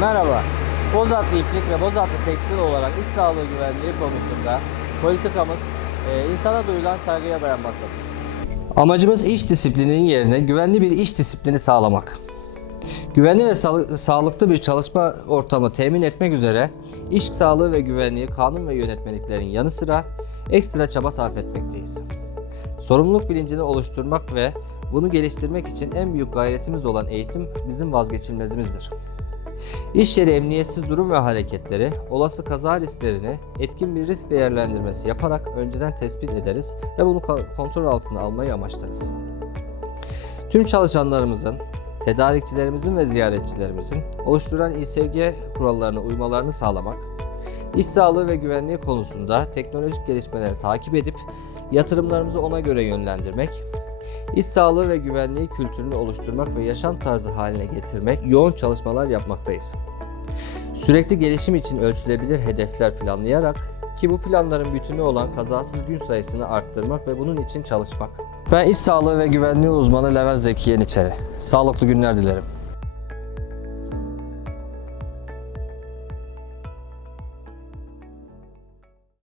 Merhaba. Bozatlı İplik ve Bozatlı Tekstil olarak iş sağlığı güvenliği konusunda politikamız e, insana duyulan saygıya dayanmaktadır. Amacımız iş disiplininin yerine güvenli bir iş disiplini sağlamak. Güvenli ve sağlı- sağlıklı bir çalışma ortamı temin etmek üzere iş sağlığı ve güvenliği kanun ve yönetmeliklerin yanı sıra ekstra çaba sarf etmekteyiz. Sorumluluk bilincini oluşturmak ve bunu geliştirmek için en büyük gayretimiz olan eğitim bizim vazgeçilmezimizdir. İş yeri emniyetsiz durum ve hareketleri, olası kaza risklerini etkin bir risk değerlendirmesi yaparak önceden tespit ederiz ve bunu kontrol altına almayı amaçlarız. Tüm çalışanlarımızın, tedarikçilerimizin ve ziyaretçilerimizin oluşturan İSG kurallarına uymalarını sağlamak, iş sağlığı ve güvenliği konusunda teknolojik gelişmeleri takip edip yatırımlarımızı ona göre yönlendirmek, İş sağlığı ve güvenliği kültürünü oluşturmak ve yaşam tarzı haline getirmek yoğun çalışmalar yapmaktayız. Sürekli gelişim için ölçülebilir hedefler planlayarak ki bu planların bütünü olan kazasız gün sayısını arttırmak ve bunun için çalışmak. Ben iş sağlığı ve güvenliği uzmanı Levent Zeki Yeniçeri. Sağlıklı günler dilerim.